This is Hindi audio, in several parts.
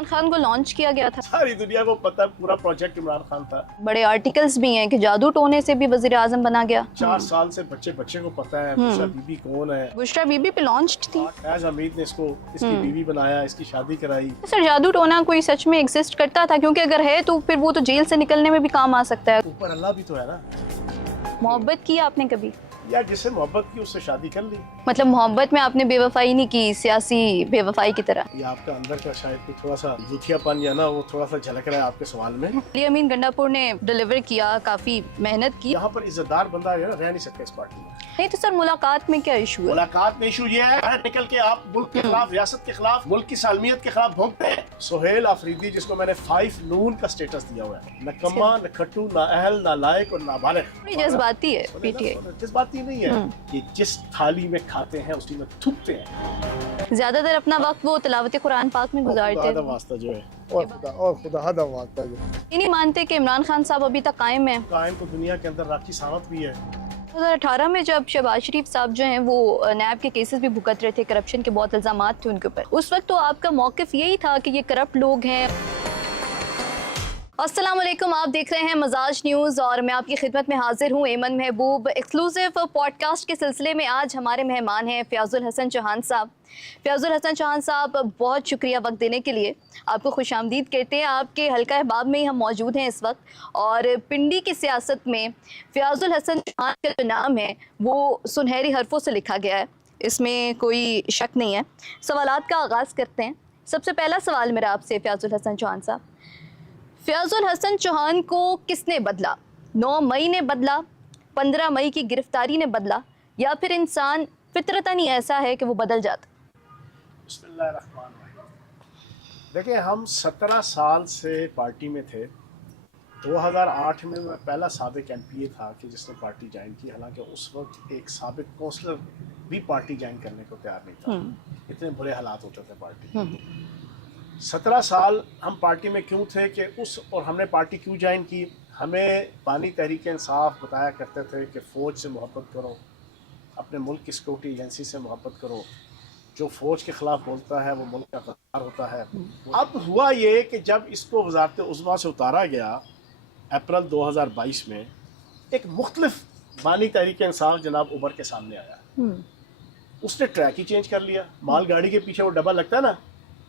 इमरान खान को लॉन्च किया गया था। सारी दुनिया को पता है पूरा प्रोजेक्ट इमरान खान था। बड़े आर्टिकल्स भी हैं कि जादू टोने से भी वजीर आजम बना गया। 4 साल से बच्चे को पता है बुशरा बीबी कौन है। बुशरा बीबी पे लॉन्च थी। फैज हमीद ने इसको इसकी बीवी बनाया, इसकी शादी कराई। सर जादू टोना कोई सच में एग्जिस्ट करता था? क्योंकि अगर है तो फिर वो तो जेल से निकलने में भी काम आ सकता है। ऊपर अल्लाह भी तो है ना। मोहब्बत की आपने कभी? या जिससे मोहब्बत की उससे शादी कर ली। मतलब मोहब्बत में आपने बेवफाई नहीं की, सियासी बेवफाई की तरह? ये आपका अंदर का शायद कोई थोड़ा सा जूठियापन या ना वो थोड़ा सा झलक रहा है आपके सवाल में। अली अमीन गंडापुर ने डिलीवर किया, काफी मेहनत की। यहाँ पर इज्जतदार बंदा है ना, रह नहीं सकता इस पार्टी में। नहीं तो सर मुलाकात में क्या इशू है? मुलाकात में इशू ये है निकल के आप मुल्क के खिलाफ, रियासत के खिलाफ, मुल्क की सालमियत के खिलाफ भोंकते हैं। सोहेल आफरीदी जिसको मैंने 5 नून का स्टेटस दिया हुआ है, न कम्मा न खट्टू न अहल न लायक और नाबालिग। थोड़ी जज्बाती है पीटीआई। जज्बाती नहीं है, ये जिस थाली में खाते हैं उसी में थूकते हैं। ज्यादातर अपना वक्त वो तिलावत कुरान पाक में गुजारते हैं। वास्ता जो है और खुदा हद वास्ता जो ये नहीं मानते कि इमरान खान साहब अभी तक कायम है? कायम तो दुनिया के अंदर राखी सावत भी है। 2018 में जब शहबाज शरीफ साहब जो हैं वो नैब के केसेस भी भुगत रहे थे, करप्शन के बहुत इल्जामात थे उनके ऊपर, उस वक्त तो आपका मौक़िफ़ यही था कि ये करप्ट लोग हैं। अस्सलाम वालेकुम, आप देख रहे हैं मजाज न्यूज़ और मैं आपकी खिदमत में हाजिर हूँ एमन महबूब। एक्सक्लूसिव पॉडकास्ट के सिलसिले में आज हमारे मेहमान हैं फ़याज़ुल हसन चौहान साहब। फ़याज़ुल हसन चौहान साहब, बहुत शुक्रिया वक्त देने के लिए, आपको खुशामदीद कहते हैं। आपके हल्का अहबाब में ही हम मौजूद हैं इस वक्त और पिंडी की सियासत में फ़याज़ुल हसन चौहान का जो नाम है वो सुनहरी हरफों से लिखा गया है, इसमें कोई शक नहीं है। सवालात का आगाज़ करते हैं। सबसे पहला सवाल मेरा आपसे फ़याज़ुल हसन चौहान साहब, फ़याज़ुल हसन चौहान को किसने बदला? 9 मई ने बदला, 15 मई की गिरफ्तारी ने बदला, या फिर इंसान फितरतन ही ऐसा है कि वो बदल जाता? देखिए, हम 17 साल से पार्टी में थे। 2008 में मैं पहला साबिक एमपीए था कि जिसने पार्टी ज्वाइन की। हालांकि उस वक्त एक साबिक काउंसलर भी पार्टी ज्वाइन करने को तैयार नहीं था, इतने बुरे हालात होते थे पार्टी। 17 साल हम पार्टी में क्यों थे कि और हमने पार्टी क्यों ज्वाइन की? हमें बानी तहरीक इंसाफ बताया करते थे कि फ़ौज से मोहब्बत करो, अपने मुल्क की सिक्योरिटी एजेंसी से मोहब्बत करो, जो फ़ौज के ख़िलाफ़ बोलता है वो मुल्क का गद्दार होता है। अब हुआ ये कि जब इसको वज़ारत उज़्मा से उतारा गया अप्रैल 2022 में, एक मुख्तलिफ बानी तहरीक इंसाफ जनाब उभर के सामने आया। उसने ट्रैक ही चेंज कर लिया। माल गाड़ी के पीछे वो डब्बा लगता है ना,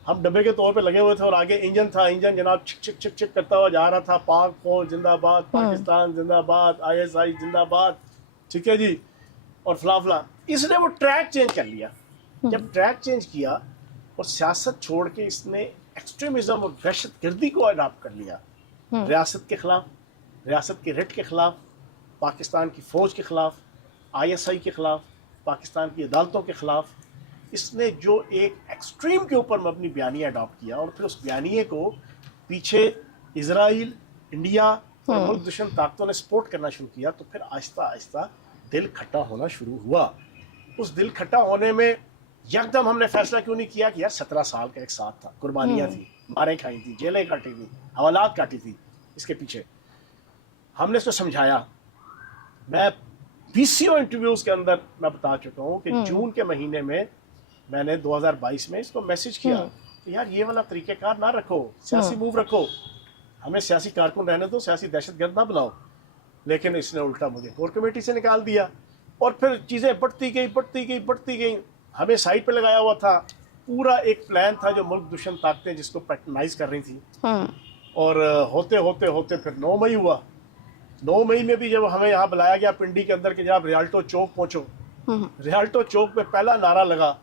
हम डब्बे के तौर पे लगे हुए थे और आगे इंजन था। इंजन जनाब छिक छिक छिक छिक करता हुआ जा रहा था। पाक फौज जिंदाबाद, पाकिस्तान जिंदाबाद, ISI जिंदाबाद, ठीक है जी, और फला। इसने वो ट्रैक चेंज कर लिया। जब ट्रैक चेंज किया और सियासत छोड़ के इसने एक्सट्रीमिज्म और दहशतगर्दी को अडॉप्ट कर लिया, रियासत के खिलाफ, रियासत के रिट के खिलाफ, पाकिस्तान की फ़ौज के खिलाफ, ISI के खिलाफ, पाकिस्तान की अदालतों के खिलाफ इसने जो एक एक्सट्रीम के ऊपर मबनी बयानिया अडॉप्ट किया और फिर उस बयानिए को पीछे इजराइल, इंडिया और मुल्क दुश्मन ताकतों ने सपोर्ट करना शुरू किया। तो फिर आहिस्ता आहिस्ता दिल खट्टा होना शुरू हुआ। उस दिल खट्टा होने में यकदम हमने फैसला क्यों नहीं किया कि यार 17 साल का एक साथ था, कुर्बानियाँ थी, मारें खाई थी, जेलें काटी थी, हवालात काटी थी, इसके पीछे हमने इसको समझाया। मैं 20 इंटरव्यूज़ के अंदर मैं बता चुका हूँ कि जून के महीने में मैंने 2022 में इसको मैसेज किया कि यार ये वाला तरीक़ेकार ना रखो, सियासी मूव रखो, हमें सियासी कारकुन रहने दो, सियासी दहशतगर्द ना बनाओ। लेकिन इसने उल्टा मुझे कोर कमेटी से निकाल दिया और फिर चीज़ें बढ़ती गई। हमें साइड पे लगाया हुआ था। पूरा एक प्लान था जो मुल्क दुश्मन ताकतें जिसको पैटर्नाइज कर रही थी। और होते फिर 9 मई हुआ। 9 मई में भी जब हमें यहाँ बुलाया गया पिंडी के अंदर कि जनाब रियाल्टो चौक पहुँचो, रियाल्टो चौक पे पहला नारा लगा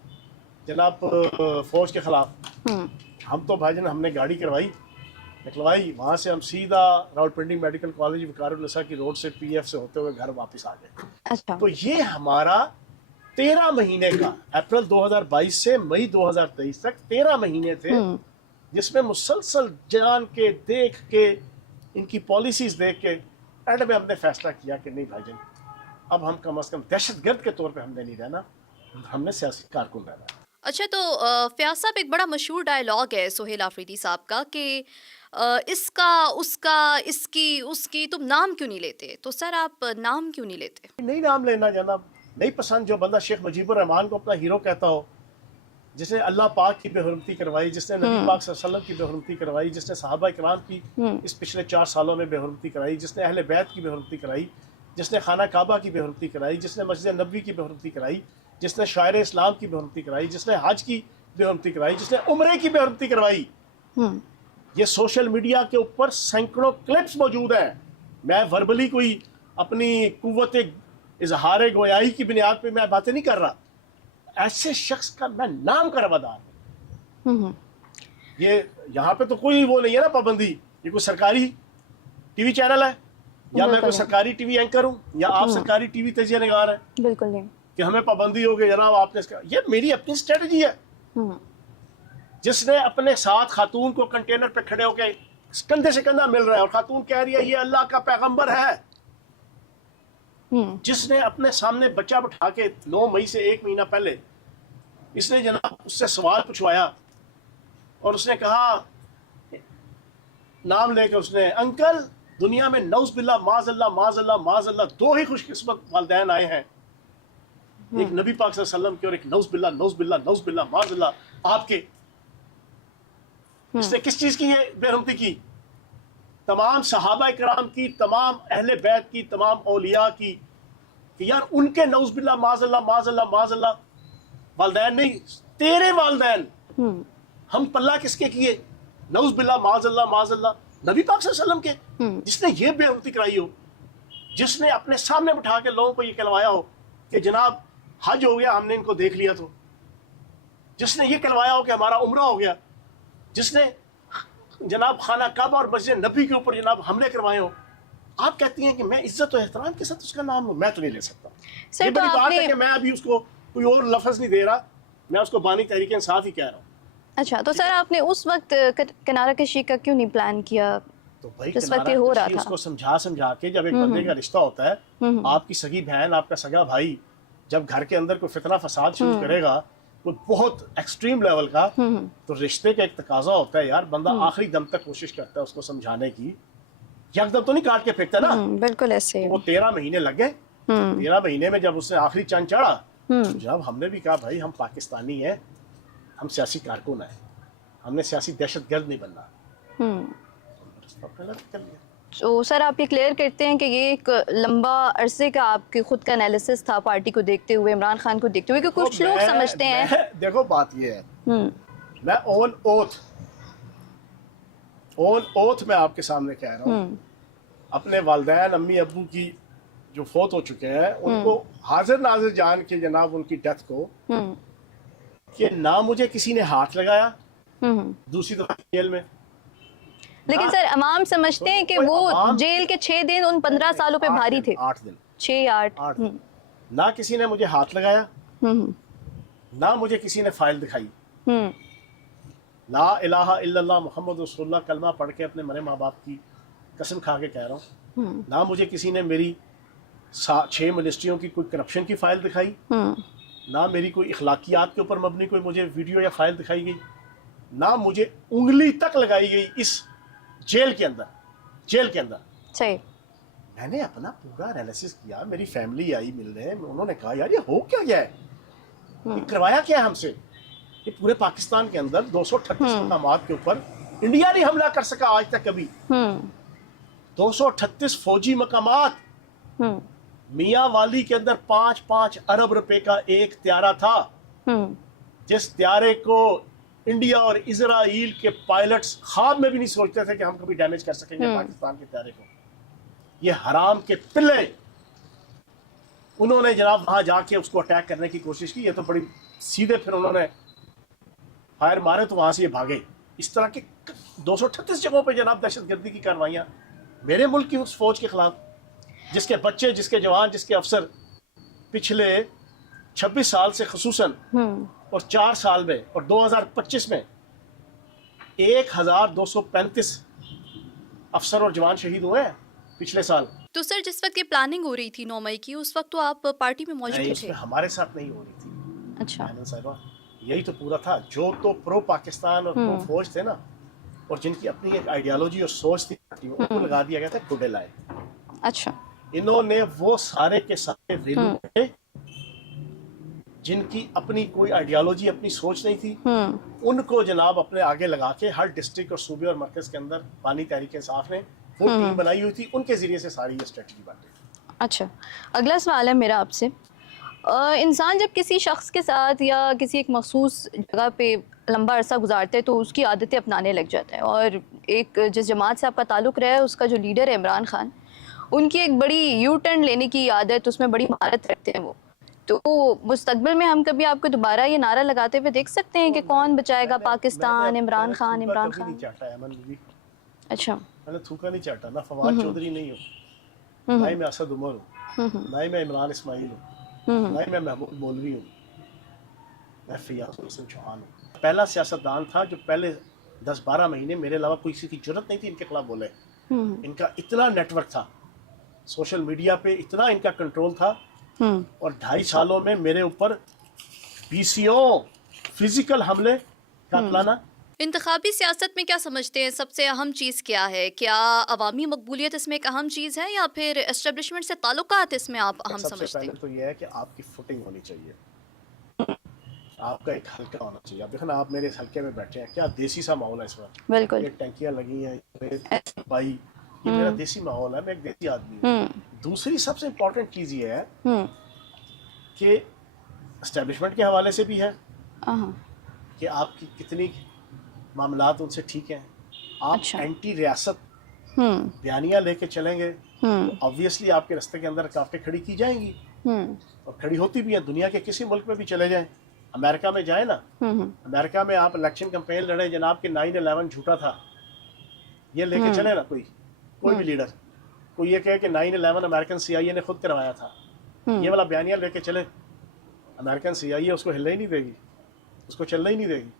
जनाब फ़ौज के ख़िलाफ़। हम तो भाईजान हमने गाड़ी निकलवाई, वहाँ से हम सीधा रावलपिंडी मेडिकल कॉलेज विकारुन्निसा की रोड से PF से होते हुए घर वापस आ गए। अच्छा। तो ये हमारा 13 महीने का, अप्रैल 2022 से मई 2023 तक 13 महीने थे, जिसमें मुसलसल जान के देख के इनकी पॉलिसीज देख के एंड में हमने फैसला किया कि नहीं भाईजान, अब हम कम से कम दहशतगर्द के तौर पे हमने नहीं रहना, हमने सियासी कारकुन रहना है। अच्छा, तो फ़याज़ साहब, एक बड़ा मशहूर डायलॉग है सोहेल आफरीदी साहब का कि इसका, उसका, इसकी, उसकी, तुम नाम क्यों नहीं लेते? तो सर आप नाम क्यों नहीं लेते? नहीं नाम लेना जनाब, नहीं पसंद जो बंदा शेख मुजीबुर रहमान को अपना हीरो कहता हो, जिसने अल्लाह पाक की बेहुरमती करवाई, जिसने नबी पाक सल्लल्लाहु अलैहि वसल्लम की बेहुरमती करवाई, जिसने सहाबा किराम की इस पिछले 4 सालों में बेहुरमती कराई, जिसने अहले बैत की बेहुरमती कराई, जिसने खाना काबा की बेहुरमती कराई, जिसने मस्जिद नबवी की बेहुरमती कराई, जिसने शायर इस्लाम की बेहुरमती कराई, जिसने हज की बेहुरमती कराई, जिसने उम्रे की बेहुरमती करवाई। ये सोशल मीडिया के ऊपर सैकड़ों क्लिप्स मौजूद हैं। मैं वर्बली कोई अपनी कुव्वत इजहार गोयाई की बुनियाद पे मैं बातें नहीं कर रहा। ऐसे शख्स का मैं नाम का रवादार हूं। ये यहाँ पे तो कोई वो नहीं है ना पाबंदी, ये कोई सरकारी टीवी चैनल है या मैं कोई सरकारी टीवी एंकर हूँ या आप सरकारी टीवी तजिया निगार है, बिल्कुल नहीं कि हमें पाबंदी हो गई जनाब आपने इसका। ये मेरी अपनी स्ट्रेटजी है। जिसने अपने साथ खातून को कंटेनर पे खड़े होके कंधे से कंधा मिल रहा है और खातून कह रही है ये अल्लाह का पैगंबर है, जिसने अपने सामने बच्चा बिठा के 9 मई से 1 महीना पहले इसने जनाब उससे सवाल पूछवाया और उसने कहा, नाम लेके उसने, अंकल दुनिया में नौज बिल्ला माजल्ला माजल्ला माजल्ला 2 ही खुशकिस्मत वालिदैन आए हैं, एक नबी पाक सल्लल्लाहु अलैहि वसल्लम के और एक नौज बिल्ला नौज बिल्ला नौज बिल्ला माजल्ला आपके। इसने किस चीज की है बेरहमती की? तमाम सहाबा किराम की, तमाम अहले बैत की, तमाम औलिया की, कि यार उनके नौज बिल्ला माजल्ला माजल्ला माजल्ला वालिदैन नहीं, तेरे वालिदैन। हम पल्ला किसके किए? नौज बिल्ला माजल्ला माजल्ला नबी पाक सल्लल्लाहु अलैहि वसल्लम के। जिसने ये बेइज्जती कराई हो, जिसने अपने सामने बिठा के लोगों को ये कहलवाया हो कि जनाब हज हो गया, हमने इनको देख लिया, तो जिसने ये कहलवाया हो कि हमारा उम्रा हो गया, जिसने जनाब खाना काबा और मस्जिद नबी के ऊपर जनाब हमले करवाए हो, आप कहती हैं कि मैं इज्जत और एहतराम के साथ उसका नाम लूं? मैं तो नहीं ले सकता। ये बड़ी बात है कि मैं अभी उसको कोई और लफ्ज नहीं दे रहा, मैं उसको बानी तहरीक इंसाफ ही कह रहा हूँ। अच्छा, तो सर आपने उस वक्त किनारा कशी का क्यों नहीं प्लान किया? तो भाई जिस वक्त ये हो रहा था उसको समझा के, जब एक बंदे का रिश्ता होता है, आपकी सगी बहन, आपका सगा भाई जब घर के अंदर कोई फितना फसाद शुरू करेगा कोई बहुत एक्सट्रीम लेवल का, तो रिश्ते का एक तकाजा होता है यार, बंदा आखिरी दम तक कोशिश करता है उसको समझाने की, यकदम तो नहीं काट के फेंकता ना। बिल्कुल ऐसे। वो 13 महीने लग गए। 13 महीने में जब उसने आखिरी चंद चढ़ा, जब हमने भी कहा भाई हम पाकिस्तानी हैं, हम सियासी कारकुन हैं, हमने सियासी दहशतगर्द नहीं बनना, तो सर आप ये क्लियर करते हैं कि ये एक लंबा अरसे का आपके खुद का एनालिसिस था पार्टी को देखते हुए, इमरान खान को देखते हुए, कि कुछ लोग समझते हैं। देखो बात ये है, मैं ऑन ओथ मैं आपके सामने कह रहा हूँ, अपने वालिदैन अम्मी अब्बू की जो फौत हो चुके हैं उनको हाजिर नाजिर जान के जनाब उनकी डेथ को, कि ना मुझे किसी ने हाथ लगाया दूसरी दफा जेल में, लेकिन सर अवाम समझते हैं कि वो जेल के 6 दिन उन 15 सालों पे भारी थे। 8 दिन 6 या 8 ना किसी ने मुझे हाथ लगाया, ना मुझे किसी ने फाइल दिखाई। ला इलाहा इल्लल्लाह मुहम्मद रसूलुल्लाह कलमा पढ़ के अपने मरे माँ बाप की कसम खा के कह रहा हूँ, ना मुझे किसी ने मेरी 6 मिनिस्ट्रियों की कोई करप्शन की फाइल दिखाई, ना मेरी कोई इखलाकियात के ऊपर मबनी कोई मुझे वीडियो या फाइल दिखाई गई, ना मुझे उंगली तक लगाई गई इस जेल के अंदर। सही। मैंने अपना पूरा एनालिसिस किया, मेरी फैमिली आई मिलने, उन्होंने कहा यार ये हो क्या गया है, ये करवाया क्या है हमसे? ये पूरे पाकिस्तान के अंदर 238 मकामात के ऊपर इंडिया नहीं हमला कर सका आज तक कभी। 238 फौजी मकामात, मियाँ वाली के अंदर 5-5 अरब रुपए का एक त्यारा था, जिस त्यारे को इंडिया और इजराइल के पायलट्स ख्वाब में भी नहीं सोचते थे कि हम कभी डैमेज कर सकेंगे पाकिस्तान के त्यारे को। ये हराम के पिल्ले, उन्होंने जनाब वहां जाके उसको अटैक करने की कोशिश की, ये तो बड़ी सीधे फिर उन्होंने फायर मारे तो वहां से ये भागे। इस तरह के 238 जगहों पे जनाब दहशतगर्दी की कार्रवाइयां मेरे मुल्क की उस फौज के खिलाफ, जिसके बच्चे, जिसके जवान, जिसके अफसर पिछले 26 साल से खसूसन और 4 साल में और 2025 में 1235 अफसर और जवान शहीद हुए हैं पिछले साल। तो सर जिस वक्त ये प्लानिंग हो रही थी 9 मई की, उस वक्त तो आप पार्टी में मौजूद थे? हमारे साथ नहीं हो रही थी। अच्छा साहिबा, यही तो पूरा था, जो तो प्रो पाकिस्तान और प्रो फौज थे ना, और जिनकी अपनी एक आइडियोलॉजी और सोच थी पार्टी में, उनको लगा दिया गया था कुडे लाए। अच्छा, इन्होंने वो सारे के सारे जिनकी अपनी कोई आइडियोलॉजी, अपनी सोच नहीं थी, उनको जनाब अपने आगे लगा के हर डिस्ट्रिक्ट और सूबे और मरकज़ के अंदर बानी तहरीक इंसाफ ने वो टीम बनाई हुई थी, उनके ज़रिए से सारी ये स्ट्रेटजी बांटी। अच्छा, अगला सवाल है मेरा आपसे। इंसान जब किसी शख्स के साथ या किसी एक मखसूस जगह पे लंबा अरसा गुजारते हैं तो उसकी आदतें अपनाने लग जाता है, और एक जिस जमात से आपका ताल्लुक़ रहा है उसका जो लीडर है इमरान खान, उनकी एक बड़ी यू टर्न लेने की आदत, उसमें बड़ी महारत रखते हैं वो। तो मुस्तकबिल में हम कभी आपको दोबारा ये नारा लगाते हुए देख सकते हैं कि कौन बचाएगा पाकिस्तान, इमरान खान, इमरान खान? अच्छा, मैंने थूका नहीं चाटा, ना फवाद चौधरी नहीं हूँ, ना ही मैं असद उमर हूँ, ना ही मैं इमरान इस्माइल हूँ, ना ही मैं महमूद मौलवी हूँ, मैं फयाज हसन चौहान हूँ। पहला सियासतदान था जो पहले 10-12 महीने मेरे अलावा किसी की जरूरत नहीं थी इनके खिलाफ बोले। इनका इतना नेटवर्क था, सोशल मीडिया पे इतना इनका कंट्रोल था, और 2.5 सालों में मेरे ऊपर PCO फिजिकल हमले का प्लाना। इंतखाबी सियासत में क्या समझते हैं सबसे अहम चीज़ क्या है? क्या अवामी मकबूलियत इसमें एक अहम चीज़ है, या फिर एस्टेब्लिशमेंट से ताल्लुकात इसमें आप अहम सबसे समझते पहले हैं? तो यह है कि आपकी फुटिंग होनी चाहिए, आपका एक हल्का होना चाहिए। अब देखो ना, आप मेरे इस हल्के में बैठे हैं, क्या देसी सा माहौल है इस वक्त। बिल्कुल। ये टंकियां लगी हैं, भाई ये मेरा देसी माहौल है, मैं एक देसी आदमी हूँ। दूसरी सबसे इम्पोर्टेंट चीज़ ये है कि एस्टेब्लिशमेंट के हवाले से भी है कि आपकी कितनी मामलात उनसे ठीक हैं। आप अच्छा। एंटी रियासत बयानियां लेके चलेंगे तो ऑब्वियसली आपके रास्ते के अंदर काफी खड़ी की जाएंगी, और खड़ी होती भी है। दुनिया के किसी मुल्क में भी चले जाएं, अमेरिका में जाए ना, अमेरिका में आप इलेक्शन कैंपेन लड़े, जनाब के 9/11 झूठा था, ये लेके चले ना कोई भी लीडर, कोई ये कहे कि 9/11 अमेरिकन CIA ने खुद करवाया था, ये वाला बयानिया लेके चले, अमेरिकन CIA उसको हिलने ही नहीं देगी, उसको चलने ही नहीं देगी।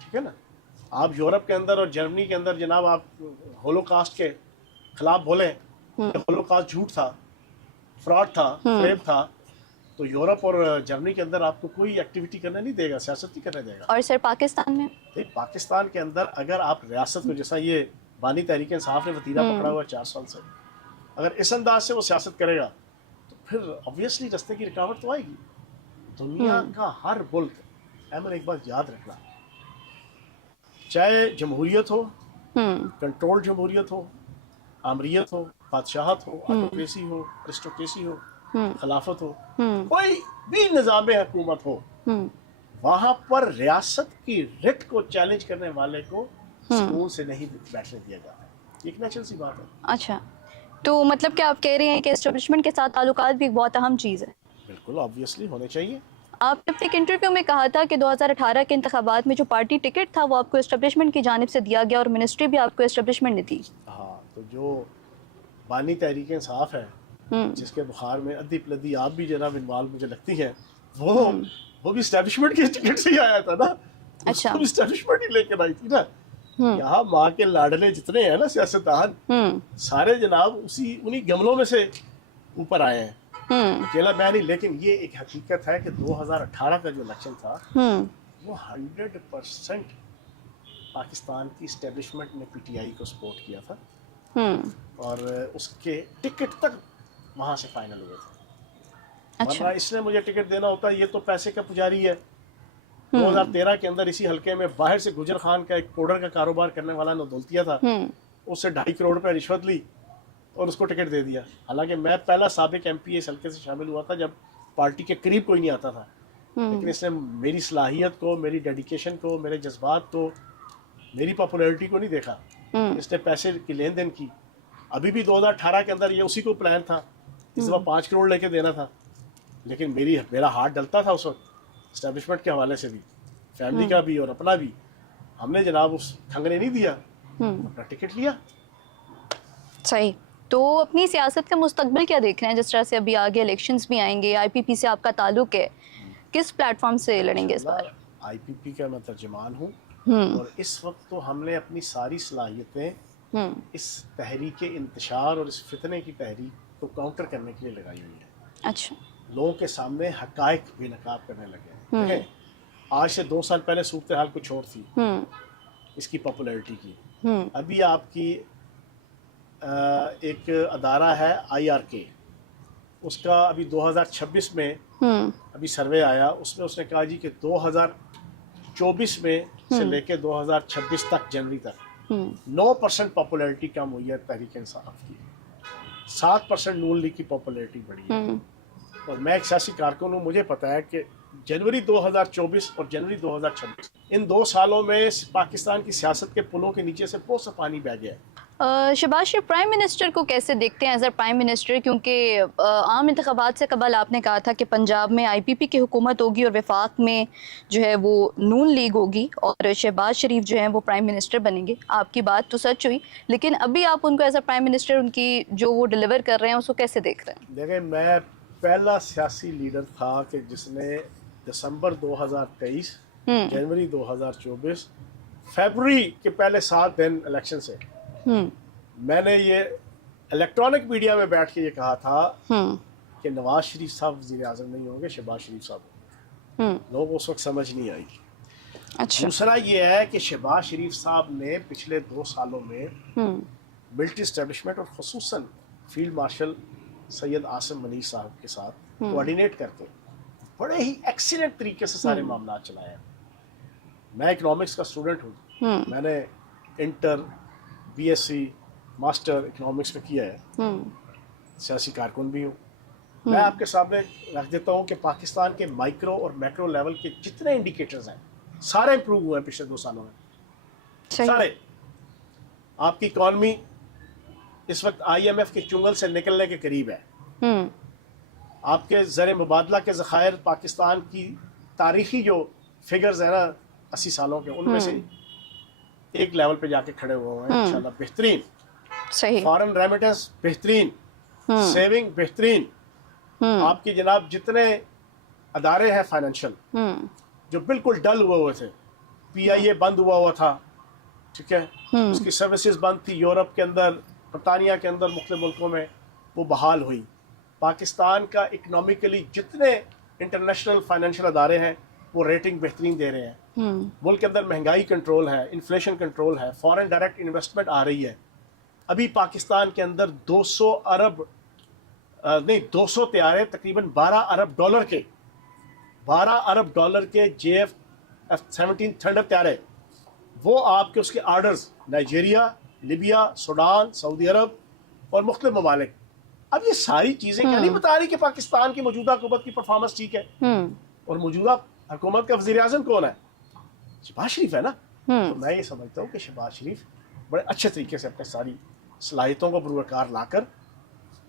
ठीक है ना। आप यूरोप के अंदर और जर्मनी के अंदर जनाब आप होलोकास्ट के खिलाफ बोले, होलोकास्ट झूठ था, फ्रॉड था, फ्रेब था, तो यूरोप और जर्मनी के अंदर आपको कोई एक्टिविटी करने नहीं देगा, सियासत नहीं करने देगा। और सर पाकिस्तान में? पाकिस्तान के अंदर अगर आप रियासत को, जैसा ये बानी तहरीक इंसाफ ने वतीरा पकड़ा हुआ 4 साल से, अगर इस अंदाज से वो सियासत करेगा तो फिर ऑब्वियसली रास्ते की रुकावट तो आएगी। दुनिया का हर मुल्क, अहमद एक बात याद रखना, चाहे जमहूरियत हो, कंट्रोल जमहूरियत हो, आमरीत हो, बादशाहत हो, ऑटोक्रेसी हो, अरिस्टोक्रेसी हो, खिलाफत हो, कोई भी निज़ाम हुकूमत हो, वहां पर रियासत की रिट को चैलेंज करने वाले को सुकून से नहीं बैठने दिया जाता है। एक नेचुरल सी बात है। अच्छा, तो मतलब क्या आप कह रहे हैं कि एस्टेब्लिशमेंट के साथ ताल्लुकात भी एक बहुत अहम चीज़ है? बिल्कुल, ऑब्वियसली होने चाहिए। आपने अपने एक इंटरव्यू में कहा था कि 2018 के इंतखाबात में जो पार्टी टिकट था वो आपको एस्टेब्लिशमेंट की जानिब से दिया गया और मिनिस्ट्री भी आपको एस्टेब्लिशमेंट ने दी। हाँ, तो जो बानी तहरीक इंसाफ है, जिसके बुखार में अद्दी प्लद्दी आप भी जनाब इन्वॉल्व मुझे लगती है, वो भी एस्टेब्लिशमेंट के टिकट से ही आया था ना। अच्छा, उसको भी एस्टेब्लिशमेंट ही लेकर आई थी ना। यहाँ माँ के लाडले जितने हैं ना सियासतदान, सारे जनाब उन्हीं गमलों में से ऊपर आए हैं, अकेला मैं नहीं। लेकिन ये एक हकीकत है कि 2018 का जो इलेक्शन था वो 100% पाकिस्तान की एस्टेब्लिशमेंट ने PTI को सपोर्ट किया था, और उसके टिकट तक वहाँ से फाइनल हुए थे। अच्छा। वरना इसने मुझे टिकट देना होता, ये तो पैसे का पुजारी है। 2013 के अंदर इसी हल्के में बाहर से गुजर खान का एक पाउडर का कारोबार करने वाला नदौलतिया था, उससे 2.5 करोड़ रुपए रिश्वत ली और उसको टिकट दे दिया। हालांकि मैं पहला साबिक MP इस हल्के से शामिल हुआ था जब पार्टी के करीब कोई नहीं आता था, लेकिन इसने मेरी सलाहियत को, मेरी डेडिकेशन को, मेरे जज्बात को, मेरी पॉपुलैरिटी को नहीं देखा, इसने पैसे की लेन देन की। अभी भी 2018 के अंदर ये उसी को प्लान था, इस दफा 5 करोड़ लेके देना था, लेकिन मेरा हाथ डलता था उस वक्त एस्टेब्लिशमेंट के हवाले से भी, फैमिली का भी और अपना भी। हमने जनाब उस ठंग ने नहीं दिया, अपना टिकट लिया। सही। तो अपनी सियासत का मुस्तकबिल क्या देख रहे हैं? जिस तरह से अभी आगे इलेक्शंस भी आएंगे, IPP से आपका ताल्लुक है, किस प्लेटफॉर्म से लड़ेंगे इस बार? IPP का मैं तर्जमान हूँ, और इस वक्त तो हमने अपनी सारी सलाहियतें इस तहरीक इंतशार और इस फितने की तहरीक को काउंटर करने के लिए लगाई हुई है। अच्छा। लोगों के सामने हकायक बेनकाब करने लगे हैं। आज से 2 साल पहले सूरत हाल कुछ और थी इसकी पॉपुलैरिटी की। अभी आपकी एक अदारा है IRK, उसका अभी 2026 में अभी सर्वे आया, उसमें उसने कहा जी कि 2024 में से लेके 2026 तक जनवरी तक 9% पॉपुलैरिटी कम हुई है तहरीक इंसाफ की, 7% नून लीग की पॉपुलैरिटी बढ़ी है। और मैं एक सियासी कारकुन हूँ, मुझे पता है कि जनवरी 2024 और जनवरी 2026 इन 2 सालों में पाकिस्तान की सियासत के पुलों के नीचे से बहुत सा पानी बह गया है। शहबाज शरीफ प्राइम मिनिस्टर को कैसे देखते हैं एज अ प्राइम मिनिस्टर, क्योंकि आम इंतखाबात से कबल आपने कहा था कि पंजाब में IPP की हुकूमत होगी और वफाक में जो है वो नून लीग होगी और शहबाज शरीफ जो है वो प्राइम मिनिस्टर बनेंगे। आपकी बात तो सच हुई, लेकिन अभी आप उनको एज अ प्राइम मिनिस्टर उनकी जो वो डिलीवर कर रहे हैं उसको कैसे देख रहे हैं? देखें, मैं पहला सियासी लीडर था कि जिसने दिसंबर 2023, जनवरी 2024, फरवरी के पहले 7 दिन इलेक्शन से मैंने ये इलेक्ट्रॉनिक मीडिया में बैठ के ये कहा था कि नवाज शरीफ साहब वज़ीर आज़म नहीं होंगे, शहबाज शरीफ साहब। लोग उस वक्त समझ नहीं आई। अच्छा। दूसरा ये है कि शहबाज शरीफ साहब ने पिछले 2 सालों में मिलिट्री एस्टेब्लिशमेंट और खुसूसन फील्ड मार्शल सैयद आसिम मनीर साहब के साथ कोऑर्डिनेट करके बड़े ही एक्सीलेंट तरीके से सारे मामला चलाए हैं। मैं इकोनॉमिक्स का स्टूडेंट हूँ, मैंने इंटर BSc मास्टर इकोनॉमिक्स में किया है, सियासी कारकुन भी हूँ। मैं आपके सामने रख देता हूँ कि पाकिस्तान के माइक्रो और मैक्रो लेवल के जितने इंडिकेटर्स हैं सारे इंप्रूव हुए हैं पिछले 2 सालों में। सारे। आपकी इकॉनमी इस वक्त IMF के चुंगल से निकलने के करीब है। आपके ज़र मुबादला के ज़खायर पाकिस्तान की तारीखी जो फिगर्स है ना 80 सालों के, उनमें से एक लेवल पे जाके खड़े हुए हैं इंशाल्लाह। बेहतरीन। सही। फॉरेन रेमिटेंस बेहतरीन, सेविंग बेहतरीन। आपकी जनाब जितने अदारे हैं फाइनेंशियल जो बिल्कुल डल हुए थे, PIA बंद हुआ था, ठीक है, उसकी सर्विसेज बंद थी यूरोप के अंदर, बरतानिया के अंदर, मुख्तलिफ मुल्कों में, वो बहाल हुई। पाकिस्तान का इकनॉमिकली जितने इंटरनेशनल फाइनेंशियल अदारे हैं वो रेटिंग बेहतरीन दे रहे हैं। मुल्क के अंदर महंगाई कंट्रोल है, इन्फ्लेशन कंट्रोल है, फॉरेन डायरेक्ट इन्वेस्टमेंट आ रही है। अभी पाकिस्तान के अंदर 200 तैयारे तकरीबन $12 अरब के JF F-17 थंडर तैयारे, वो आपके उसके orders Nigeria, Libya, Sudan, Saudi Arabia और मुख्तलिफ ममालिक। अब ये सारी चीज़ें क्या नहीं बता रही कि पाकिस्तान की मौजूदा हुकूमत की परफॉर्मेंस ठीक है? और मौजूदा हुकूमत का वज़ीर आज़म कौन है? शहबाज शरीफ है ना। तो मैं ये समझता हूँ कि शहबाज शरीफ बड़े अच्छे तरीके से अपने सारी सलाहियतों को बुरकार लाकर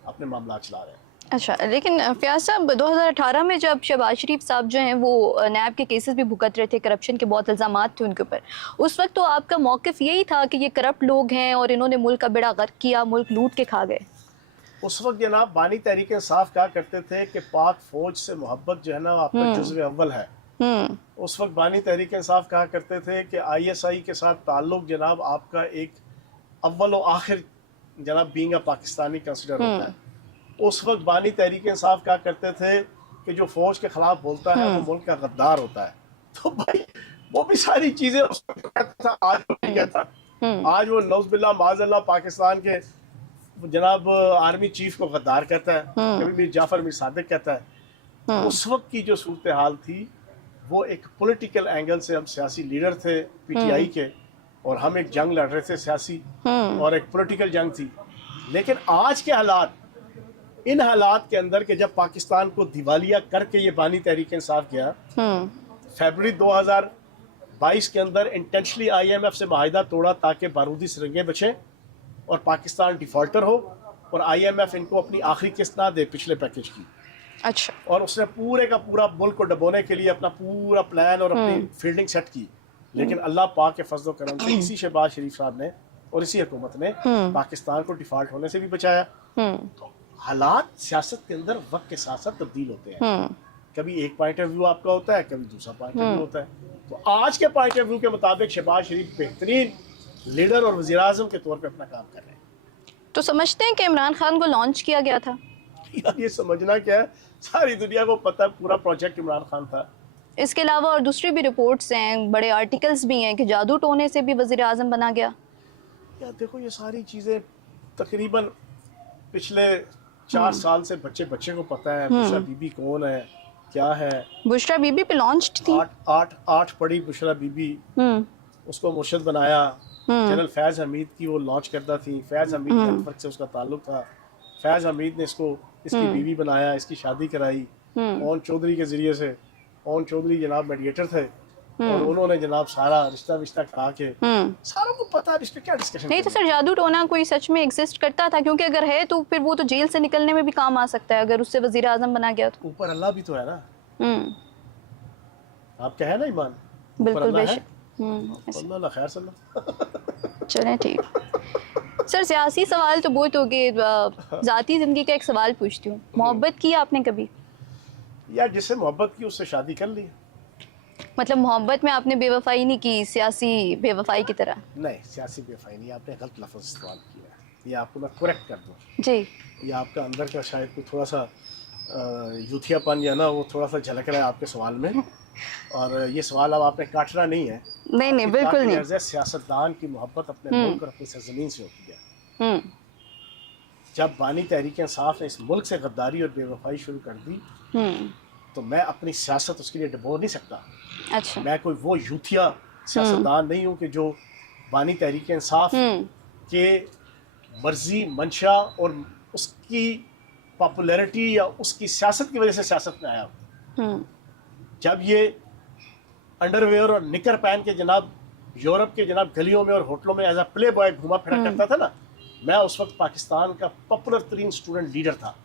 अपने मामला चला रहे हैं। अच्छा, लेकिन फयाज साहब 2018 में जब शहबाज शरीफ साहब जो हैं वो नैब के केसेस भी भुगत रहे थे, करप्शन के बहुत इल्ज़ामात थे उनके ऊपर, उस वक्त तो आपका मौक़िफ़ यही था कि ये करप्ट लोग हैं और इन्होंने मुल्क का बेड़ा गर्क किया, मुल्क लूट के खा गए। उस वक्त जनाब बानी तहरीक इंसाफ कहा करते थे कि पाक फौज से मोहब्बत जो है ना आपका जुज़्व अव्वल है। उस वक्त बानी तहरीक इंसाफ कहा करते थे कि ISI के साथ ताल्लुक जनाब आपका एक अव्वल व आखिर जनाब बीइंग अ पाकिस्तानी कंसिडर होता है। उस वक्त बानी तहरीक इंसाफ कहा करते थे कि जो फौज के खिलाफ बोलता है वो मुल्क का गद्दार होता है। तो भाई वो भी सारी चीजें उस वक्त था, आज नहीं कहता। आज वो नौज़बिल्लाह माज़अल्लाह पाकिस्तान के जनाब आर्मी चीफ को गद्दार कहता है, कभी मीर जाफर मीर सादिक कहता है। उस वक्त की जो सूरत हाल थी वो एक पॉलिटिकल एंगल से, हम सियासी लीडर थे PTI के और हम एक जंग लड़ रहे थे सियासी और एक पॉलिटिकल जंग थी। लेकिन आज के हालात, इन हालात के अंदर के जब पाकिस्तान को दिवालिया करके ये बानी तहरीक इंसाफ किया, फरवरी 2022 के अंदर इंटेंशनली IMF से माहिदा तोड़ा ताकि बारूदी सुरंगें बचें और पाकिस्तान डिफॉल्टर हो और IMF इनको अपनी आखिरी किस्त ना दे पिछले पैकेज की। अच्छा। और उसने पूरे का पूरा मुल्क को डबोने के लिए अपना पूरा प्लान और अपनी फील्डिंग सेट की। लेकिन अल्लाह पाक के फजल करम से इसी शहबाज शरीफ साहब ने और इसी हुकूमत ने पाकिस्तान को डिफॉल्ट होने से भी बचाया। तो हालात सियासत के अंदर वक्त के साथ साथ तब्दील होते हैं। कभी एक पॉइंट ऑफ व्यू आपका होता है, कभी दूसरा पॉइंट ऑफ व्यू होता है। तो आज के पॉइंट ऑफ व्यू के मुताबिक शहबाज शरीफ बेहतरीन लीडर और वज़ीर आज़म के तौर पे अपना काम कर रहे हैं। तो समझते हैं कि इमरान खान को लॉन्च किया गया था? यार ये समझना क्या है, सारी दुनिया को पता है पूरा प्रोजेक्ट इमरान खान था। इसके अलावा और दूसरी भी रिपोर्ट्स हैं, बड़े आर्टिकल्स भी हैं कि जादू टोने से भी वज़ीर आज़म बना गया। यार देखो ये सारी चीज़ें तकरीबन पिछले 4 साल से बच्चे को पता है, दूसरा बीबी कौन है, क्या है, बुशरा बीबी पे लॉन्च थी। आठ पड़ी बुशरा बीबी, उसको मुर्शद बनाया। जनरल फैज़ हमीद की वो लॉन्च करता थी, फैज़ हमीद नेटवर्क से उसका ताल्लुक था। फैज़ हमीद ने इसको इसकी बीवी बनाया, इसकी शादी कराई ओन चौधरी के ज़रिए से। ओन चौधरी जनाब मेडिएटर थे और उन्होंने जनाब सारा रिश्ता विश्ता करा के सारा को पता है, इस पे क्या डिस्कशन नहीं तो सर जादू टोना कोई सच में एग्जिस्ट करता था? क्योंकि अगर है तो फिर वो तो जेल से निकलने में भी काम आ सकता है अगर उससे वजीर आजम बना गया तो। ऊपर अल्लाह भी तो है ना, आपका है ना ईमान, बिल्कुल बेशक। अल्लाह खैर सल्लम। चलें ठीक। सर सियासी सवाल तो बहुत हो गए, ज़ाती ज़िंदगी का एक सवाल पूछती हूँ, मोहब्बत की आपने कभी? यार जिससे मोहब्बत की उससे शादी कर ली। मतलब मोहब्बत में आपने बेवफाई नहीं की, सियासी बेवफाई की तरह? नहीं, सियासी बेवफाई नहीं, आपने गलत लफ्ज़ इस्तेमाल किया है, ये आपको मैं करेक्ट कर दूँ जी। ये आपका अंदर का शायद कोई थोड़ा सा यूथियापन या ना वो थोड़ा सा झलक रहा है आपके सवाल में। और ये सवाल अब आपने काटना नहीं है। नहीं बिल्कुल नहीं। सियासतदान की मोहब्बत अपने मुल्क और अपनी सरजमीन से होती है। जब बानी तहरीक इंसाफ ने इस मुल्क से गद्दारी और बेवफाई शुरू कर दी तो मैं अपनी सियासत उसके लिए डबो नहीं सकता। अच्छा। मैं कोई वो यूथिया सियासतदान नहीं हूँ कि जो बानी तहरीक इंसाफ के मर्जी मंशा और उसकी पॉपुलैरिटी या उसकी सियासत की वजह से सियासत में आया। जब ये अंडरवेयर और निकर पहन के जनाब यूरोप के जनाब गलियों में और होटलों में एज अ प्ले बॉय घुमा फिरा करता था ना, मैं उस वक्त पाकिस्तान का पॉपुलर तरीन स्टूडेंट लीडर था।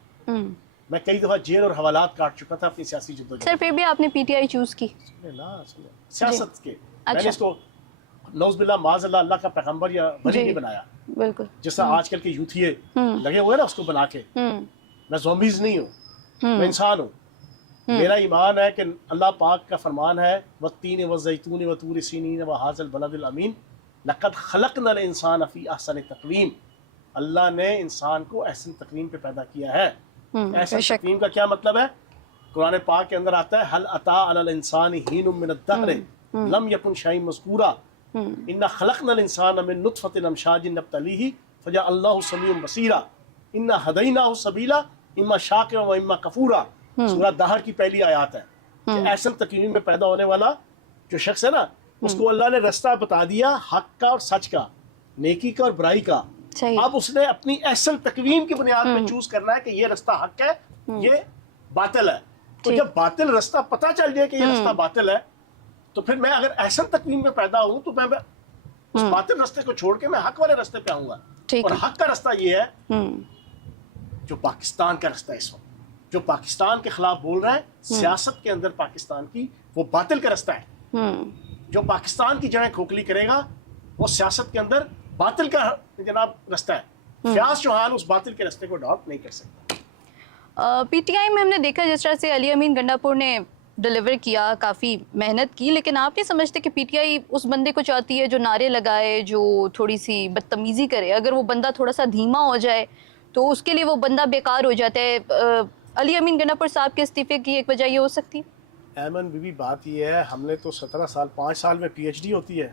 मैं कई दफ़ा जेल और हवालात काट चुका था अपनी सियासी जद्दोजहद। सर फिर भी आपने पीटीआई चूज की? सियासत के मैंने इसको नौज़बिल्लाह माज़अल्लाह अल्लाह का पैगंबर या वली नहीं बनाया। बिल्कुल। जैसा आजकल के यूथिये लगे हुए ना उसको बना के। मैं ज़ॉम्बीज़ नहीं हूँ, मैं इंसान हूँ। मेरा ईमान है कि अल्लाह पाक का फरमान है वत्तीन वज़ैतून वतूर सीनीन व हाज़ल बलदिल अमीन लक़द खलक़नल इंसान फ़ी अहसन तक़वीम। अल्लाह ने इंसान को अहसन तक़वीम पे पैदा किया है। अहसन तक़वीम का क्या मतलब है? कुरान पाक के अंदर आता है हल अता अलल इंसानी हीनुम मिनद दहर लम यकुन शैअन मज़कूरा इन्ना खलक़नल इंसान मिन नुत्फ़तिन अमशाजिन नब्तलीही फ़जअल्नाहु समीउन बसीरा इन्ना हदैनाहु सबीला इम्मा शाकिरा व इम्मा कफूरा। सूरह दहर की पहली आयत है कि अहसन तक़वीम में पैदा होने वाला जो शख्स है ना, उसको अल्लाह ने रास्ता बता दिया हक का और सच का, नेकी का और बुराई का। अब उसने अपनी अहसन तक़वीम की बुनियाद पे चूज करना है कि ये रास्ता हक है, ये बातिल है। तो जब बातिल रास्ता पता चल जाए कि ये रास्ता बातिल है तो फिर मैं अगर अहसन तक़वीम में पैदा हूँ तो मैं उस बातिल रास्ते को छोड़ के मैं हक वाले रास्ते पे आऊंगा। और हक का रास्ता ये है जो पाकिस्तान का रास्ता है इस वक्त, जो पाकिस्तान के खिलाफ बोल रहा है सियासत के अंदर पाकिस्तान की, वो बातिल का रास्ता है। जो पाकिस्तान की जड़ें खोखली करेगा वो सियासत के अंदर बातिल का जनाब रास्ता है। फयाज चौहान उस बातिल के रास्ते को अडॉप्ट नहीं कर सकता। पीटीआई में हमने देखा जिस तरह से अली अमीन गंडापुर ने डिलीवर किया, काफ़ी मेहनत की, लेकिन आप नहीं समझते कि पीटीआई उस बंदे को चाहती है जो नारे लगाए, जो थोड़ी सी बदतमीज़ी करे? अगर वो बंदा थोड़ा सा धीमा हो जाए तो उसके लिए वो बंदा बेकार हो जाता है। अली अमीन गंडापुर साहब के इस्तीफे की एक वजह ये हो सकती है? ऐमन बीबी बात ये है, हमने तो 17 साल 5 साल में पीएचडी होती है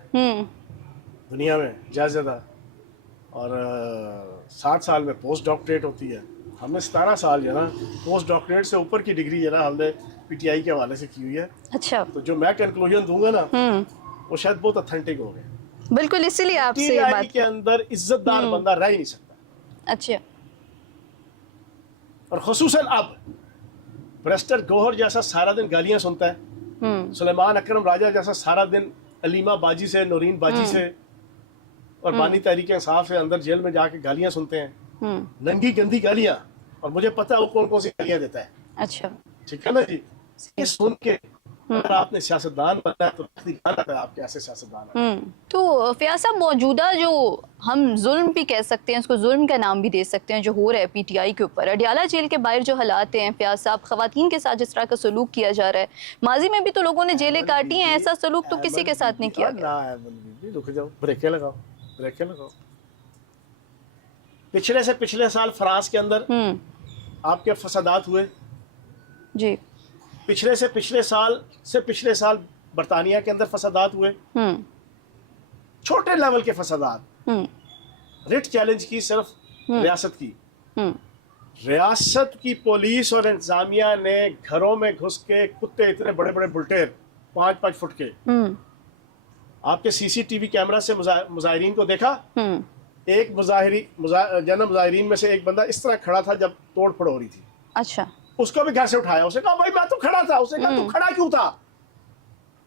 दुनिया में ज़्यादा, और 7 साल में पोस्ट डॉक्टरेट होती है। हमने 17 साल जो ना पोस्ट डॉक्टरेट से ऊपर की डिग्री जो ना हमने पीटीआई के हवाले से की हुई है। अच्छा। तो जो मैं कंक्लूजन दूंगा ना वो शायद बहुत ऑथेंटिक हो गए। बिल्कुल, इसीलिए आपसे ये बात के अंदर इज्जतदार बंदा रह ही नहीं सकता। अच्छा। और खुसूसन अब ब्रेस्टर गौहर जैसा सारा दिन गालियां सुनता है, सुलेमान अकरम राजा जैसा सारा दिन अलीमा बाजी से, नौरीन बाजी से और बानी तहरीक इंसाफ से अंदर जेल में जाके गालियां सुनते हैं, नंगी गंदी गालियां, और मुझे पता है वो कौन कौन सी गालियां देता है। अच्छा, ठीक है ना जी। ये सुन के अगर आपने सियासतदान बनना है तो आप कैसे सियासतदान हैं। तो फयाज साहब, मौजूदा जो हम जुल्म भी कह सकते हैं, उसको जुल्म का नाम भी दे सकते हैं, जो हो रहा है पीटीआई के ऊपर, अडियाला जेल के बाहर जो हालात हैं फयाज साहब, खवातीन के साथ जिस तरह का सलूक किया जा रहा है, माजी में भी तो लोगों ने जेलें काटी हैं, ऐसा सलूक तो किसी के साथ नहीं किया गया। रुक जाओ, ब्रेकें लगाओ, ब्रेकें लगाओ। पिछले से पिछले साल फ्रांस के अंदर आपके फसादात हुए जी। पिछले से पिछले साल बरतानिया के अंदर फसादात हुए, छोटे लेवल के फसादात। रिट चैलेंज की सिर्फ रियासत की रियासत की पुलिस और इंतजामिया ने घरों में घुस के कुत्ते इतने बड़े बड़े बुलटेर 5-5 फुट के, आपके सीसीटीवी कैमरा से मुजाहिरीन को देखा? एक मुजाहिरीन में से एक बंदा इस तरह खड़ा था जब तोड़ फोड़ हो रही थी। अच्छा। उसको भी घर से उठाया, उसने कहा भाई मैं तो खड़ा था। उसने कहा तू खड़ा क्यों था?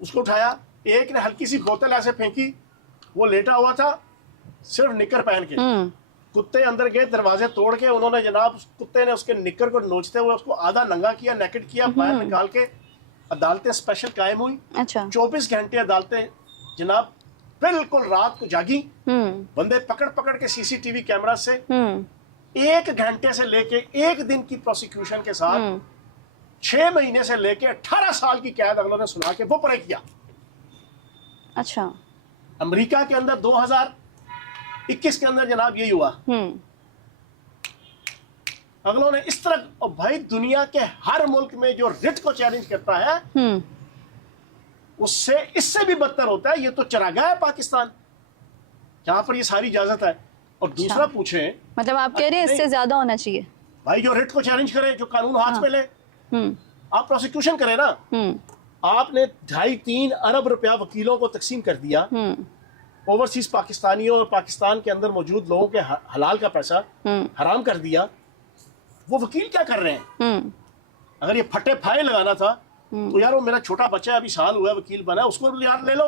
उसको उठाया, एक ने हल्की सी बोतल ऐसे फेंकी, वो लेटा हुआ था सिर्फ निकर पहन के। कुत्ते अंदर गए, दरवाजे तोड़ के उन्होंने जनाब, कुत्ते ने उसके निकर को नोचते हुए उसको आधा नंगा किया, नेकेड किया, बाहर निकाल के अदालतें स्पेशल कायम हुई। अच्छा। 24 घंटे अदालतें जनाब बिल्कुल रात को जागी, बंदे पकड़ पकड़ के सीसीटीवी कैमरा से 1 घंटे से लेके 1 दिन की प्रोसिक्यूशन के साथ 6 महीने से लेके 18 साल की कैद अगलों ने सुना के वो परे किया। अच्छा। अमेरिका के अंदर 2021 के अंदर जनाब यही हुआ। अगलों ने इस तरह, और भाई दुनिया के हर मुल्क में जो रिट को चैलेंज करता है उससे इससे भी बदतर होता है। ये तो चरागाह है पाकिस्तान, जहां पर ये सारी इजाजत है। और दूसरा पूछें, मतलब आप कह रहे हैं इससे ज्यादा होना चाहिए? भाई जो रिट को चैलेंज करे, जो कानून हाथ में ले, आप प्रोसिक्यूशन करें ना। आपने 2.5-3 अरब रुपया वकीलों को तकसीम कर दिया, ओवरसीज पाकिस्तानियों और पाकिस्तान के अंदर मौजूद लोगों के हलाल का पैसा हराम कर दिया। वो वकील क्या कर रहे हैं? अगर ये फटे फाए लगाना था तो यार वो मेरा छोटा बच्चा अभी साल हुआ वकील बना, उसको यार ले लो।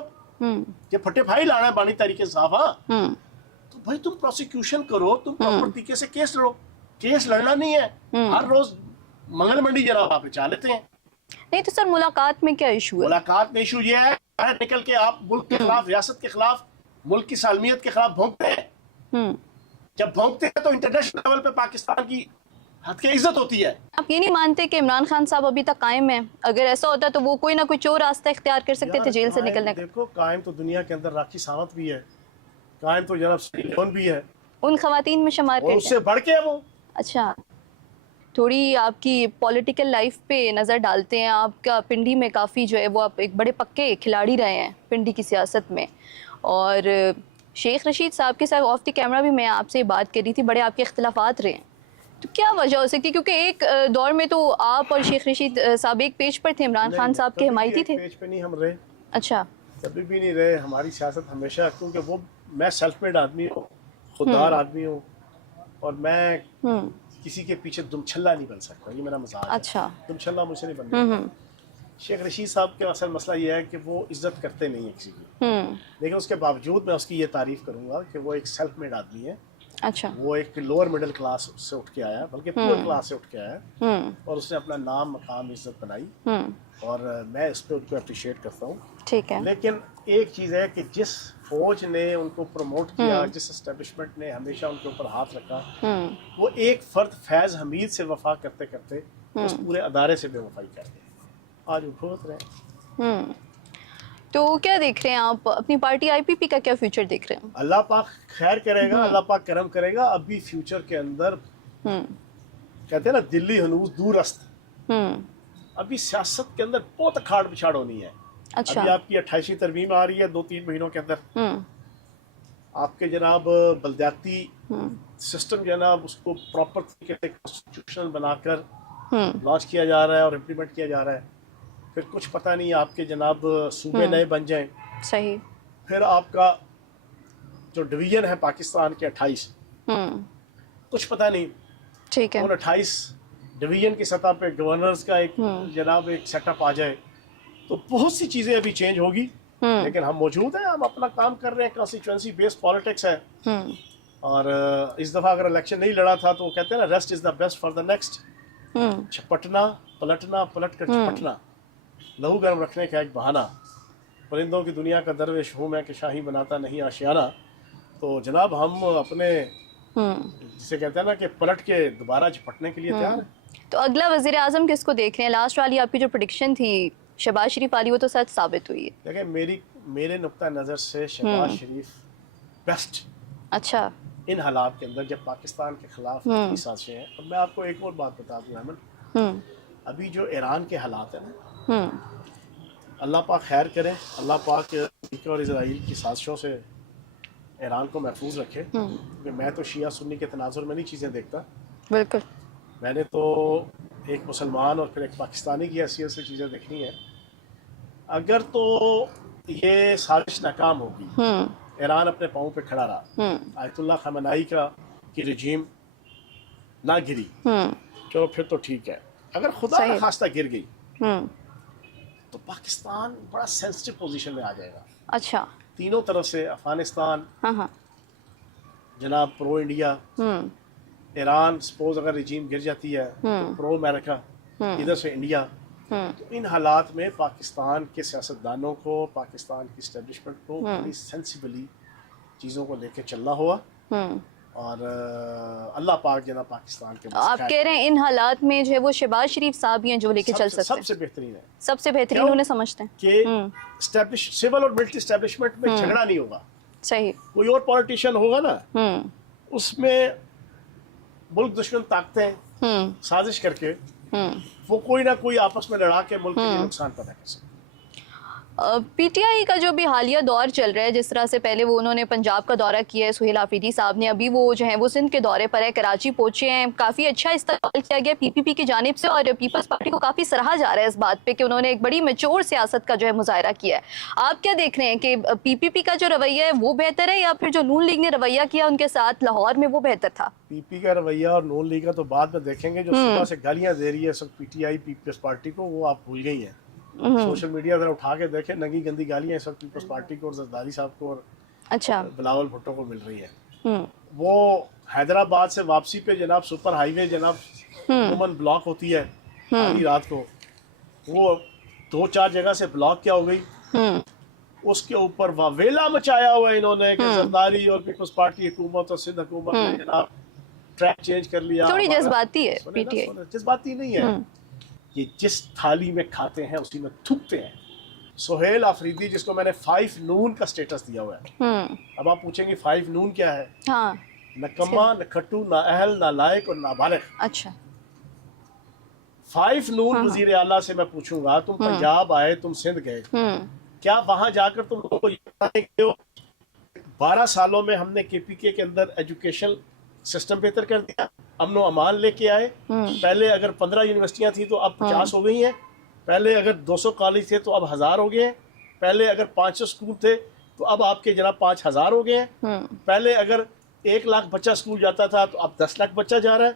ये फटे फाए लाना है बानी तरीके से, तो भाई तुम प्रोसिक्यूशन करो, तुम प्रॉपर तरीके से केस लड़ो। केस लड़ना नहीं है, हर रोज मंगल मंडी जनाब आप चाह लेते हैं। नहीं तो सर मुलाकात में क्या इशू है? मुलाकात में इशू ये है, बाहर निकल के आप मुल्क के खिलाफ, रियासत के खिलाफ, मुल्क की सालमियत के खिलाफ भौंकते हैं। जब भौंकते हैं तो इंटरनेशनल लेवल पे पाकिस्तान की हद की इज्जत होती है। आप ये नहीं मानते कि इमरान खान साहब अभी तक कायम है? अगर ऐसा होता तो वो कोई ना कोई चोर रास्ता इख्तियार कर सकते थे जेल से निकलने का। देखो कायम तो दुनिया के अंदर राखी सावंत भी है, कायम तो जनाब सीलियन भी है, उन खवातीन में शुमार करते हैं। उससे बढ़ के है वो। अच्छा, थोड़ी आपकी पॉलिटिकल लाइफ पे नज़र डालते हैं। आपका पिंडी में काफ़ी जो है वो आप एक बड़े पक्के खिलाड़ी रहे हैं पिंडी की सियासत में, और शेख रशीद साहब के साथ ऑफ द कैमरा भी मैं आपसे बात कर रही थी, बड़े आपके इख्तिलाफात रहे हैं। तो क्या वजह हो सकती है? क्योंकि एक दौर में तो आप और शेख रशीद साहब एक पेज पर थे, इमरान खान साहब के हिमायती थे। पेज पे नहीं हम रहे। अच्छा। कभी भी नहीं रहे। हमारी सियासत हमेशा, क्योंकि वो मैं सेल्फ मेड आदमी हूँ, खुददार आदमी हूँ, और मैं किसी के पीछे दुमछल्ला नहीं बन सकता, ये मेरा मजाक है। अच्छा। दुमछल्ला मुझसे नहीं बनता। शेख रशीद साहब का असल मसला ये है कि वो इज्जत करते नहीं है किसी की, लेकिन उसके बावजूद मैं उसकी ये तारीफ करूंगा कि वो एक सेल्फ मेड आदमी है। अच्छा। वो एक लोअर मिडिल क्लास से उठ के आया, बल्कि पुअर क्लास से उठ के आया, और उसने अपना नाम मकाम इज्जत बनाई, और मैं इस पर उनको अप्रिशिएट करता हूँ। ठीक है। लेकिन एक चीज़ है कि जिस फौज ने उनको प्रमोट किया, जिस एस्टेब्लिशमेंट ने हमेशा उनके ऊपर हाथ रखा, वो एक फर्द फैज़ हमीद से वफा करते करते उस पूरे अदारे से बेवफाई कर गए। आज वो भुगत रहे हैं। तो क्या देख रहे हैं आप? अपनी पार्टी आईपीपी का क्या फ्यूचर देख रहे हैं? अल्लाह पाक खैर करेगा, अल्लाह पाक करम करेगा। अभी फ्यूचर के अंदर कहते हैं ना, दिल्ली हनूज दूरस्त, अभी सियासत के अंदर बहुत अखाड़ पिछाड़ होनी है। अच्छा। अभी आपकी 28वीं तरमीम आ रही है 2-3 महीनों के अंदर। आपके जनाब बलदियाती सिस्टम जनाब उसको प्रॉपर तरीके से कॉन्स्टिट्यूशनल बनाकर लॉन्च किया जा रहा है और इम्प्लीमेंट किया जा रहा है। फिर कुछ पता नहीं आपके जनाब सूबे नए बन जाएं। सही। फिर आपका जो डिवीजन है पाकिस्तान के 28, कुछ पता नहीं। ठीक है। उन 28 डिवीजन की सतह पे गवर्नर्स का एक जनाब एक सेटअप आ जाए तो बहुत सी चीजें अभी चेंज होगी। लेकिन हम मौजूद हैं, हम अपना काम कर रहे हैं। कॉन्स्टिट्यूएंसी बेस्ड पॉलिटिक्स है, और इस दफा अगर इलेक्शन नहीं लड़ा था तो कहते हैं ना, rest is the best for the next. छपटना पलटना, पलट कर छपटना, लहू गर्म रखने का एक बहाना। परिंदों की दुनिया का दरवेश हूँ मैं कि शाही बनाता नहीं आशियाना। तो जनाब हम अपने जिसे कहते हैं ना कि पलट के दोबारा झपटने के लिए तैयार हैं। तो अगला वजीर आजम किसको देख रहे हैं? लास्ट वाली आपकी जो प्रेडिक्शन थी शहबाज शरीफ वाली, वो तो सच साबित हुई है। देखिए मेरे नुक्ता नज़र से शहबाज शरीफ बेस्ट। अच्छा। इन हालात के अंदर जब पाकिस्तान के खिलाफ साजिशें हैं। और मैं आपको एक और बात बता दूं अहमद, अभी जो ईरान के हालात हैं ना, अल्लाह पाक खैर करे, अल्लाह पाक अमेरिका और इजराइल की साजिशों से ईरान को महफूज रखे। क्योंकि मैं तो शिया सुन्नी के तनाजुर में नहीं चीज़ें देखता। बिल्कुल। मैंने तो एक मुसलमान और फिर एक पाकिस्तानी की हैसियत से चीज़ें देखनी है। अगर तो ये साजिश नाकाम होगी, ईरान अपने पाँव पे खड़ा रहा, आयतुल्लाह खamenei की रजीम ना गिरी, चलो फिर तो ठीक है। अगर खुदा न खास्ता गिर गई तो पाकिस्तान बड़ा सेंसिटिव पोजीशन में आ जाएगा। अच्छा। तीनों तरफ से, अफगानिस्तान जनाब प्रो इंडिया, ईरान सपोज अगर रजीम गिर जाती है तो प्रो अमेरिका, इधर से इंडिया। तो इन हालात में पाकिस्तान के सियासतदानों को, पाकिस्तान की इस्टेब्लिशमेंट को बड़ी सेंसिबली चीज़ों को लेके चलना हुआ। और अल्लाह पाक जना पाकिस्तान के आप कह रहे हैं इन हालात में जो है वो शहबाज शरीफ साहब ही हैं जो लेके चल सकते हैं। सबसे बेहतरीन है, सबसे बेहतरीन उन्हें समझते हैं कि सिविल और मिलिट्री इस्टेब्लिशमेंट में झगड़ा नहीं होगा। सही। कोई और पॉलिटिशियन होगा ना, उसमें मुल्क दुश्मन ताकतें साजिश करके वो कोई ना कोई आपस में लड़ा के मुल्क के लिए नुकसान पैदा कर सकते। पीटीआई का जो भी हालिया दौर चल रहा है, जिस तरह से पहले वो उन्होंने पंजाब का दौरा किया है सुहेल आफरीदी साहब ने, अभी वो जो है वो सिंध के दौरे पर है, कराची पहुंचे हैं, काफ़ी अच्छा इस्तेमाल किया गया पीपीपी की जानिब से और पीपल्स पार्टी को काफ़ी सराहा जा रहा है इस बात पे कि उन्होंने एक बड़ी मैच्योर सियासत का जो है मुजाहरा किया है। आप क्या देख रहे हैं कि पीपीपी का जो रवैया है वो बेहतर है या फिर जो नून लीग ने रवैया किया उनके साथ लाहौर में वो बेहतर था? पीपी का रवैया और नून लीग का तो बाद में देखेंगे। जो सुबह से गालियां दे रही है सब पीटीआई पीपल्स पार्टी को, वो आप भूल गई हैं। सोशल मीडिया जरा उठा के देखें, नंगी गंदी गालियां इस वक्त पीपल्स पार्टी को और जरदारी साहब को और अच्छा बिलावल भुट्टो को मिल रही है। वो हैदराबाद से वापसी पे जनाब सुपर हाईवे जनाब वुमन ब्लॉक होती है आधी रात को, वो 2-4 जगह से ब्लॉक क्या हो गई, उसके ऊपर वावेला मचाया हुआ है इन्होंने कि जरदारी और पीपल्स पार्टी हुकूमत और सिंध हुकूमत ने जनाब ट्रैक चेंज कर लिया। थोड़ी जज्बाती है पीटीआई। जज्बाती नहीं है, ये जिस थाली में खाते हैं उसी में थूकते हैं। सुहेल आफरीदी जिसको मैंने 5 नून का स्टेटस दिया हुआ है, अब आप पूछेंगे 5 नून क्या है? हाँ। नकम्मा, न खट्टू, ना अहल, ना लायक और नाबालिग। अच्छा। 5 नून वजीर आला से मैं पूछूंगा, तुम पंजाब आए, तुम सिंध गए, क्या वहां जाकर तुम लोगों को ये 12 सालों में हमने केपीके के अंदर एजुकेशन सिस्टम बेहतर कर दिया, अमनो अमान लेके आए? पहले अगर 15 यूनिवर्सिटियां थी तो अब 50 हो गई हैं। पहले अगर 200 कॉलेज थे तो अब 1000 हो गए हैं। पहले अगर 500 स्कूल थे तो अब आपके जनाब 5000 हो गए हैं। पहले अगर 1 लाख बच्चा स्कूल जाता था तो अब 10 लाख बच्चा जा रहा है।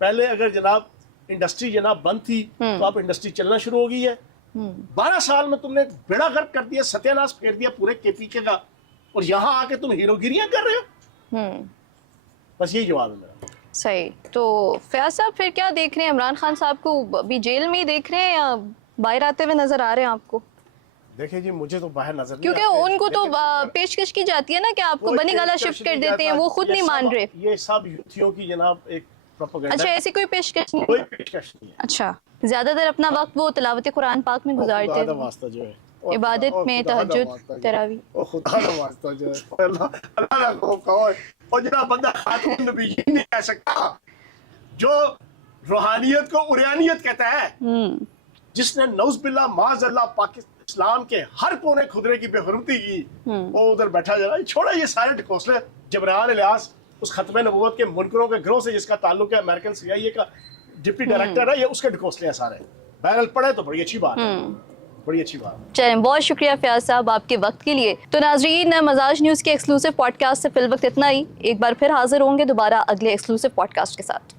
पहले अगर जनाब इंडस्ट्री जनाब बंद थी तो अब इंडस्ट्री चलना शुरू हो गई है। 12 साल में तुमने बेड़ा गर्क कर दिया, सत्यानाश फेर दिया पूरे केपीके का, और यहाँ आके तुम हीरोगिरियां कर रहे हो। बस यही जवाब है मेरा। सही। तो फयाज साहब फिर क्या देख रहे हैं, इमरान खान साहब को अभी जेल में ही देख रहे हैं या बाहर आते हुए नजर आ रहे हैं आपको? देखिए जी, मुझे तो बाहर नजर नहीं क्योंकि उनको तो पेशकश की जाती है ना कि आपको बनी गाला शिफ्ट कर देते हैं, वो खुद नहीं मान रहे। ये सब यूथियों की जनाब एक प्रोपेगेंडा। अच्छा, ऐसी कोई पेशकश नहीं? कोई पेशकश नहीं है। अच्छा, ज्यादातर अपना वक्त वो तिलावत कुरान पाक में गुजारते हैं, इबादत में, तहज्जुद, तरावी। ओ खुदा का वास्ता जो है, अल्लाह का खौफ कहो। और जनाब बंदा खातून नबीयीन नहीं कह सकता, जो रूहानियत को उरियानियत कहता है, जिसने नौज़बिल्लाह माज़अल्लाह पाकिस्तान इस्लाम के हर कोने खुदरे की बेहुरमती की, वो उधर बैठा जा रहा है। छोड़ा ये सारे ढकोसले। जबरान इलियास उस खत्मे नबूवत के मुनकरों के गिरोह से जिसका ताल्लुक है, अमेरिकन CIA का डिप्टी डायरेक्टर है, ये उसके ढकोसले हैं सारे। बहरहाल पढ़े तो बड़ी अच्छी बात है, बड़ी अच्छी बात। चलें, बहुत शुक्रिया फयाज साहब आपके वक्त के लिए। तो नाज़रीन, मजाज न्यूज़ के एक्सक्लूसिव पॉडकास्ट से फिल वक्त इतना ही। एक बार फिर हाजिर होंगे दोबारा अगले एक्सक्लूसिव पॉडकास्ट के साथ।